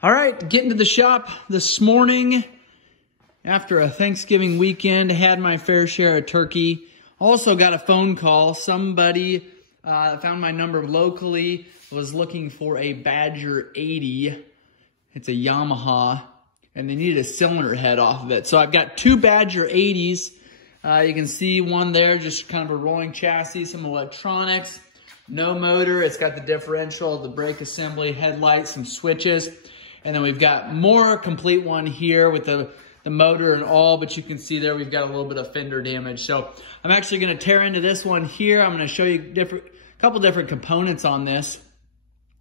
All right, getting to the shop this morning after a Thanksgiving weekend. Had my fair share of turkey. Also got a phone call. Somebody found my number locally, was looking for a Badger 80. It's a Yamaha, and they needed a cylinder head off of it. So I've got two Badger 80s. You can see one there, just kind of a rolling chassis, some electronics, no motor. It's got the differential, the brake assembly, headlights, some switches. And then we've got more complete one here with the motor and all, but you can see there we've got a little bit of fender damage. So I'm actually going to tear into this one here. I'm going to show you a couple different components on this,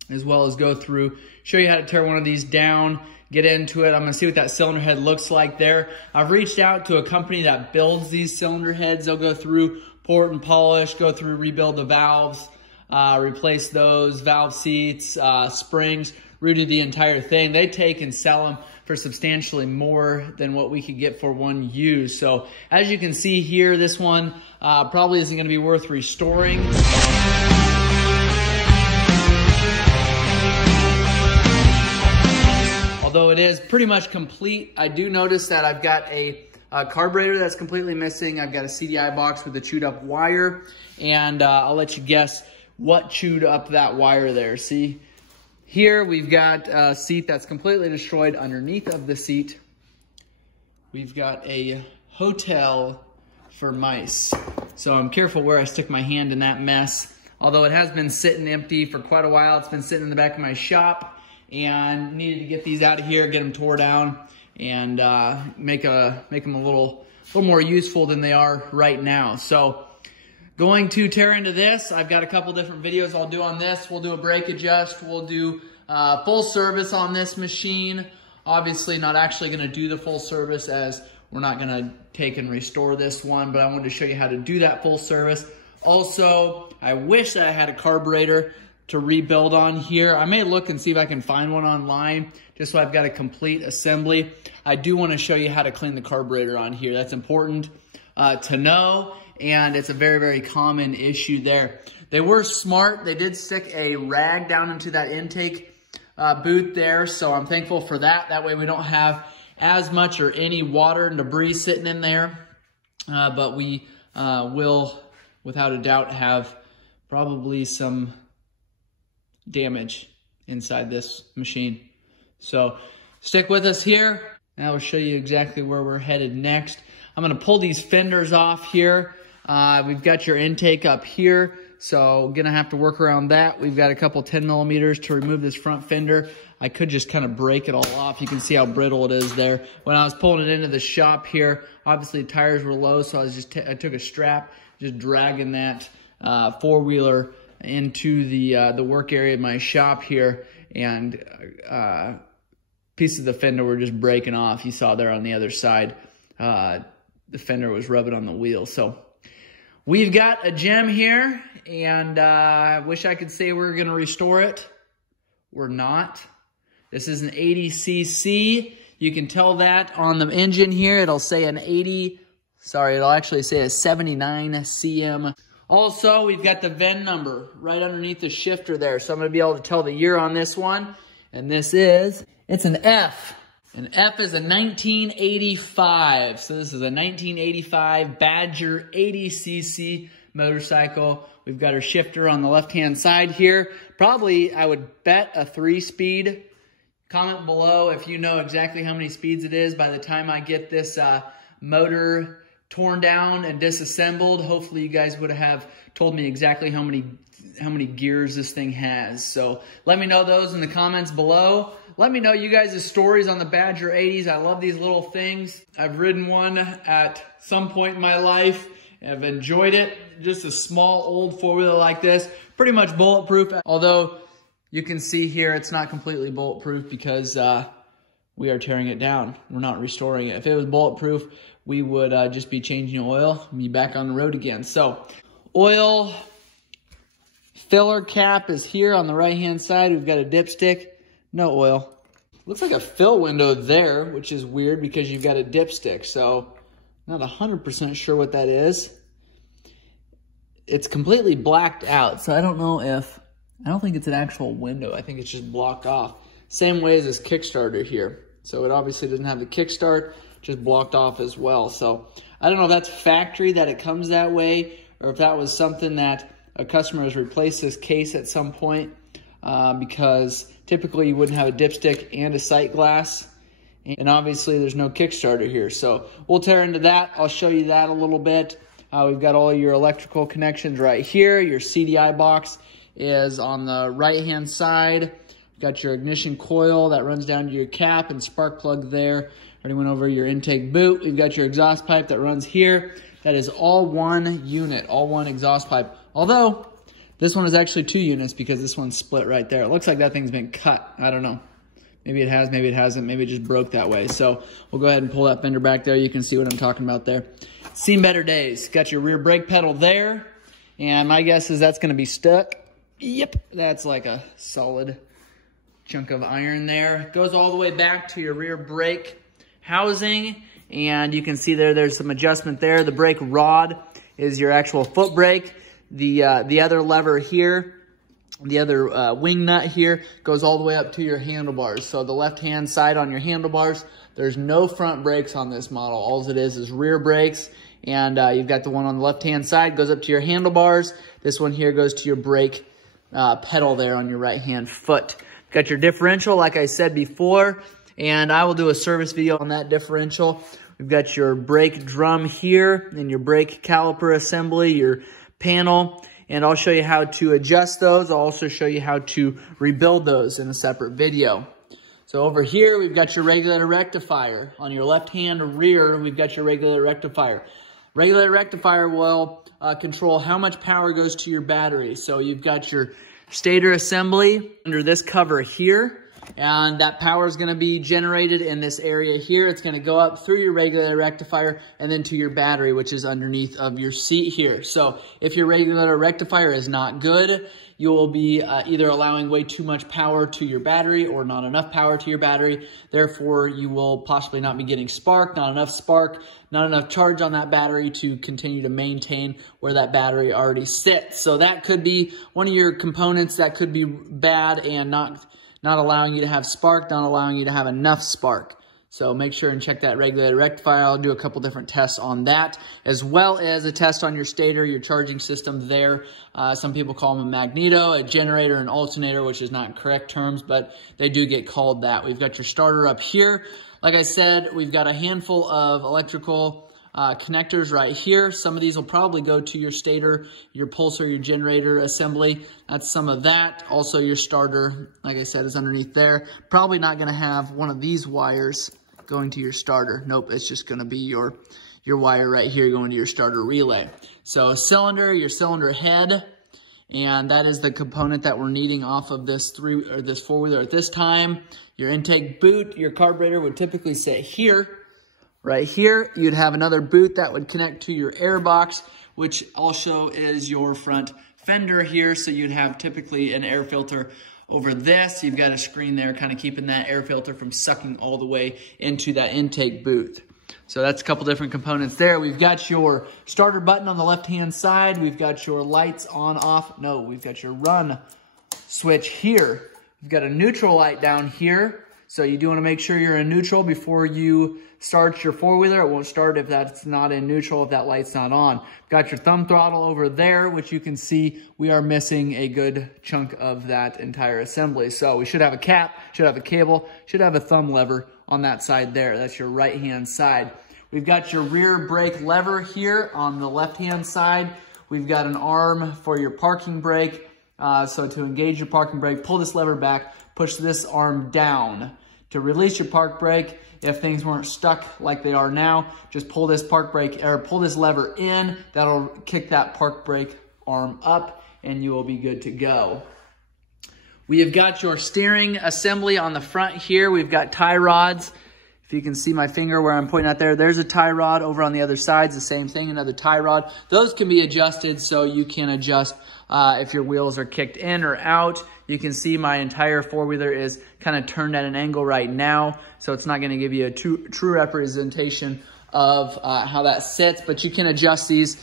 as well as go through, show you how to tear one of these down, get into it. I'm going to see what that cylinder head looks like there. I've reached out to a company that builds these cylinder heads. They'll go through, port and polish, go through, rebuild the valves, replace those, valve seats, springs, redo the entire thing. They take and sell them for substantially more than what we could get for one used. So as you can see here, this one probably isn't going to be worth restoring. Although it is pretty much complete, I do notice that I've got a carburetor that's completely missing. I've got a CDI box with a chewed up wire, and I'll let you guess what chewed up that wire there. See? Here we've got a seat that's completely destroyed. Underneath of the seat, we've got a hotel for mice. So I'm careful where I stick my hand in that mess. Although it has been sitting empty for quite a while. It's been sitting in the back of my shop, and needed to get these out of here, get them tore down, and make them a little more useful than they are right now. So going to tear into this. I've got a couple different videos I'll do on this. We'll do a brake adjust. We'll do full service on this machine. Obviously not actually going to do the full service, as we're not going to take and restore this one, but I wanted to show you how to do that full service. Also, I wish that I had a carburetor to rebuild on here. I may look and see if I can find one online, just so I've got a complete assembly. I do want to show you how to clean the carburetor on here. That's important to know. And it's a very, very common issue there. They were smart. They did stick a rag down into that intake boot there, so I'm thankful for that. That way we don't have as much or any water and debris sitting in there. But we will, without a doubt, have probably some damage inside this machine. So stick with us here, and I will show you exactly where we're headed next. I'm going to pull these fenders off here. We've got your intake up here, so gonna have to work around that. We've got a couple 10 millimeters to remove this front fender. I could just kind of break it all off. You can see how brittle it is there. When I was pulling it into the shop here, obviously the tires were low, so I took a strap, just dragging that four-wheeler into the work area of my shop here, and pieces of the fender were just breaking off. You saw there on the other side, the fender was rubbing on the wheel. So we've got a gem here, and I wish I could say we're going to restore it. We're not. This is an 80cc. You can tell that on the engine here. It'll say an 80, sorry, it'll actually say a 79 cm. Also, we've got the VIN number right underneath the shifter there. So I'm going to be able to tell the year on this one. And it's an F. An F is a 1985. So this is a 1985 Badger 80cc motorcycle. We've got our shifter on the left-hand side here. Probably, I would bet, a 3-speed. Comment below if you know exactly how many speeds it is by the time I get this motor torn down and disassembled. Hopefully you guys would have told me exactly how many gears this thing has. So let me know those in the comments below. Let me know you guys' stories on the Badger 80s. I love these little things. I've ridden one at some point in my life. I've enjoyed it. Just a small old four-wheeler like this. Pretty much bulletproof. Although you can see here it's not completely bulletproof because we are tearing it down. We're not restoring it. If it was bulletproof, we would just be changing oil and be back on the road again. So oil filler cap is here on the right-hand side. We've got a dipstick. No oil. Looks like a fill window there, which is weird because you've got a dipstick. So not 100% sure what that is. It's completely blacked out. So I don't know if, I don't think it's an actual window. I think it's just blocked off. Same way as this Kickstarter here. So it obviously doesn't have the kickstart, just blocked off as well. So I don't know if that's factory that it comes that way, or if that was something that a customer has replaced this case at some point, because typically you wouldn't have a dipstick and a sight glass. And obviously there's no Kickstarter here. So we'll tear into that. I'll show you that a little bit. We've got all your electrical connections right here. Your CDI box is on the right-hand side. You've got your ignition coil that runs down to your cap and spark plug there. Already went over your intake boot. We've got your exhaust pipe that runs here. That is all one unit, all one exhaust pipe. Although this one is actually 2 units because this one's split right there. It looks like that thing's been cut. I don't know. Maybe it has, maybe it hasn't, maybe it just broke that way. So we'll go ahead and pull that fender back there. You can see what I'm talking about there. Seen better days. Got your rear brake pedal there. And my guess is that's gonna be stuck. Yep, that's like a solid chunk of iron there. Goes all the way back to your rear brake housing. And you can see there's some adjustment there. The brake rod is your actual foot brake. The other lever here, the other wing nut here goes all the way up to your handlebars. So the left-hand side on your handlebars, there's no front brakes on this model. All it is rear brakes. And you've got the one on the left-hand side, goes up to your handlebars. This one here goes to your brake pedal there on your right-hand foot. Got your differential, like I said before, and I will do a service video on that differential. We've got your brake drum here and your brake caliper assembly, your panel. And I'll show you how to adjust those. I'll also show you how to rebuild those in a separate video. So over here, we've got your regulator rectifier. On your left-hand rear, we've got your regulator rectifier. Regulator rectifier will control how much power goes to your battery. So you've got your stator assembly under this cover here. And that power is going to be generated in this area here. It's going to go up through your regulator rectifier and then to your battery, which is underneath of your seat here. So if your regulator rectifier is not good, you will be either allowing way too much power to your battery or not enough power to your battery. Therefore, you will possibly not be getting spark, not enough charge on that battery to continue to maintain where that battery already sits. So that could be one of your components that could be bad and not allowing you to have spark, not allowing you to have enough spark. So make sure and check that regulator rectifier. I'll do a couple different tests on that, as well as a test on your stator, your charging system there. Some people call them a magneto, a generator, an alternator, which is not correct terms, but they do get called that. We've got your starter up here. Like I said, we've got a handful of electrical connectors right here. Some of these will probably go to your stator, your pulser, your generator assembly. That's some of that. Also your starter, like I said, is underneath there. Probably not going to have one of these wires going to your starter. Nope, it's just going to be your wire right here going to your starter relay. So a cylinder, your cylinder head, and that is the component that we're needing off of this four-wheeler at this time. Your intake boot, your carburetor would typically sit here. Right here, you'd have another boot that would connect to your air box, which also is your front fender here. So you'd have typically an air filter over this. You've got a screen there kind of keeping that air filter from sucking all the way into that intake boot. So that's a couple different components there. We've got your starter button on the left-hand side. We've got your lights on, off. No, we've got your run switch here. We've got a neutral light down here. So you do want to make sure you're in neutral before you start your four-wheeler. It won't start if that's not in neutral, if that light's not on. Got your thumb throttle over there, which you can see we are missing a good chunk of that entire assembly. So we should have a cap, should have a cable, should have a thumb lever on that side there. That's your right-hand side. We've got your rear brake lever here on the left-hand side. We've got an arm for your parking brake. So to engage your parking brake, pull this lever back, push this arm down. To release your park brake, if things weren't stuck like they are now, just pull this park brake or pull this lever in. That'll kick that park brake arm up and you will be good to go. We have got your steering assembly on the front here. We've got tie rods. If you can see my finger where I'm pointing out there, there's a tie rod. Over on the other side, the same thing, another tie rod. Those can be adjusted so you can adjust if your wheels are kicked in or out. You can see my entire four-wheeler is kind of turned at an angle right now, so it's not going to give you a true representation of how that sits, but you can adjust these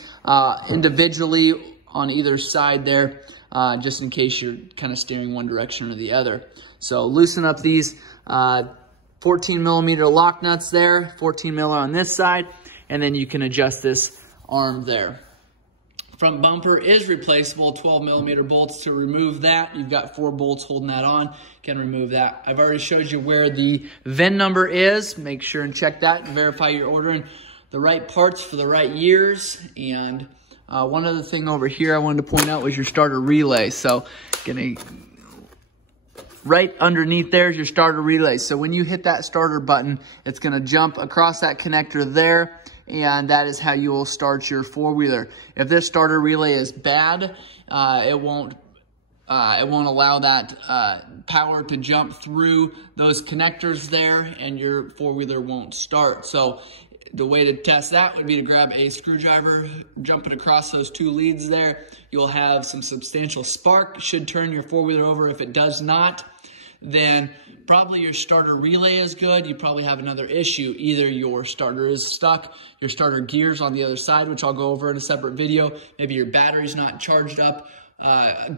individually on either side there, just in case you're kind of steering one direction or the other. So loosen up these 14 millimeter lock nuts there, 14 miller on this side, and then you can adjust this arm there. Front bumper is replaceable, 12 millimeter bolts. To remove that, you've got 4 bolts holding that on. Can remove that. I've already showed you where the VIN number is. Make sure and check that and verify you're ordering the right parts for the right years. And one other thing over here I wanted to point out was your starter relay. So right underneath there is your starter relay. So when you hit that starter button, it's going to jump across that connector there, and that is how you will start your four-wheeler. If this starter relay is bad, it won't allow that power to jump through those connectors there, and your four-wheeler won't start. So the way to test that would be to grab a screwdriver, jump it across those 2 leads there. You'll have some substantial spark. Should turn your four-wheeler over. If it does not, then probably your starter relay is good. You probably have another issue. Either your starter is stuck, your starter gear's on the other side, which I'll go over in a separate video. Maybe your battery's not charged up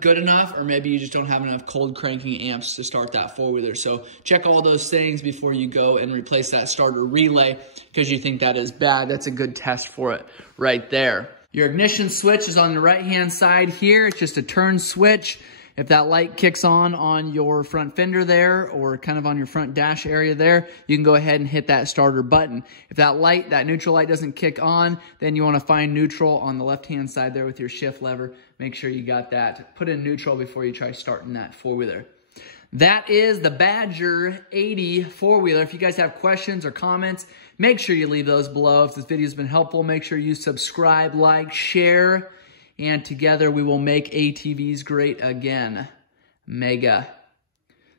good enough, or maybe you just don't have enough cold cranking amps to start that four-wheeler. So check all those things before you go and replace that starter relay, because you think that is bad. That's a good test for it right there. Your ignition switch is on the right-hand side here. It's just a turn switch. If that light kicks on your front fender there, or kind of on your front dash area there, you can go ahead and hit that starter button. If that light, that neutral light, doesn't kick on, then you want to find neutral on the left-hand side there with your shift lever. Make sure you got that. Put in neutral before you try starting that four-wheeler. That is the Badger 80 four-wheeler. If you guys have questions or comments, make sure you leave those below. If this video has been helpful, make sure you subscribe, like, share, and together we will make ATVs great again. Mega.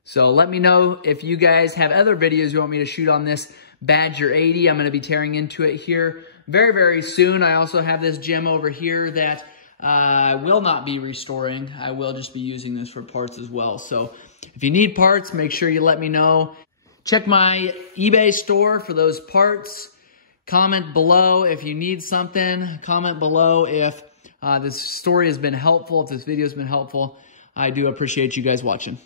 So let me know if you guys have other videos you want me to shoot on this Badger 80. I'm going to be tearing into it here very, very soon. I also have this gem over here that I will not be restoring. I will just be using this for parts as well. So if you need parts, make sure you let me know. Check my eBay store for those parts. Comment below if you need something. Comment below if this story has been helpful, if this video has been helpful. I do appreciate you guys watching.